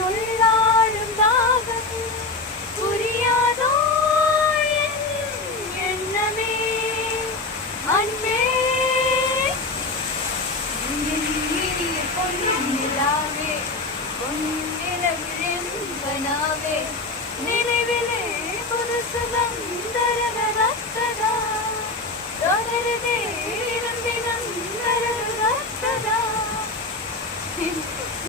உள்ளாடும் தாகம் புரியாதோ என் எண்ணமே அன்பே பொன்னின் நிலாவே பொன்னிலவிழம்பனாவே நினைவிலே புது சுகம் தரவதா தொடருதே